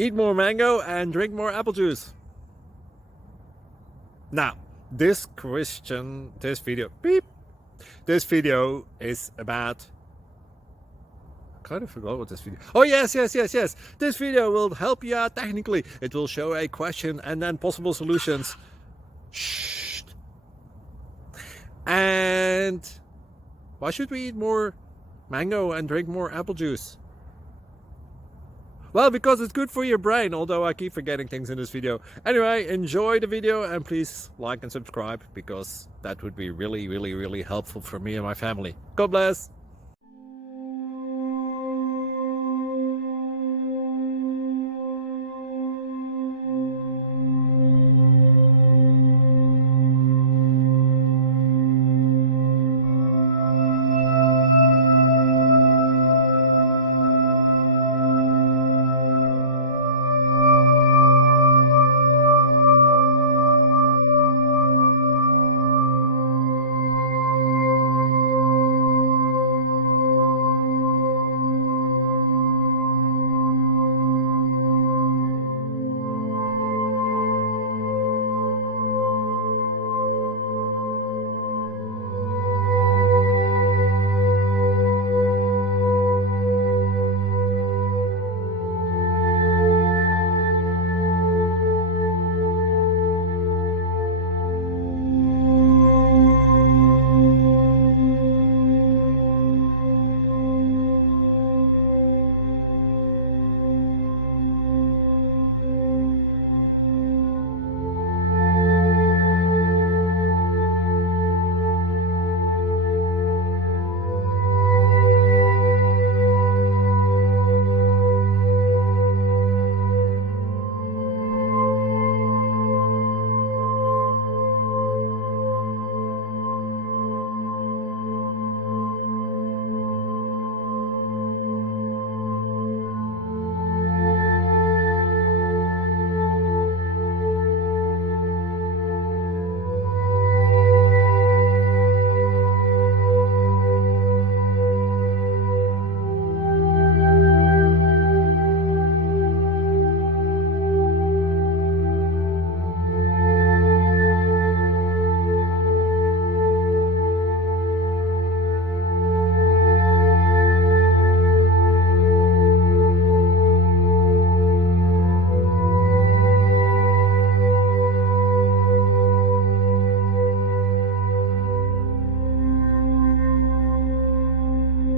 Eat more mango and drink more apple juice. Now, this video is about, I kind of forgot what this video. Oh, yes. This video will help you out technically. It will show a question and then possible solutions. Shh. And why should we eat more mango and drink more apple juice? Well, because it's good for your brain, although I keep forgetting things in this video. Anyway, enjoy the video and please like and subscribe, because that would be really helpful for me and my family. God bless!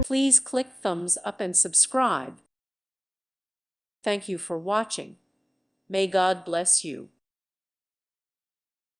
Please click thumbs up and subscribe. Thank you for watching. May God bless you.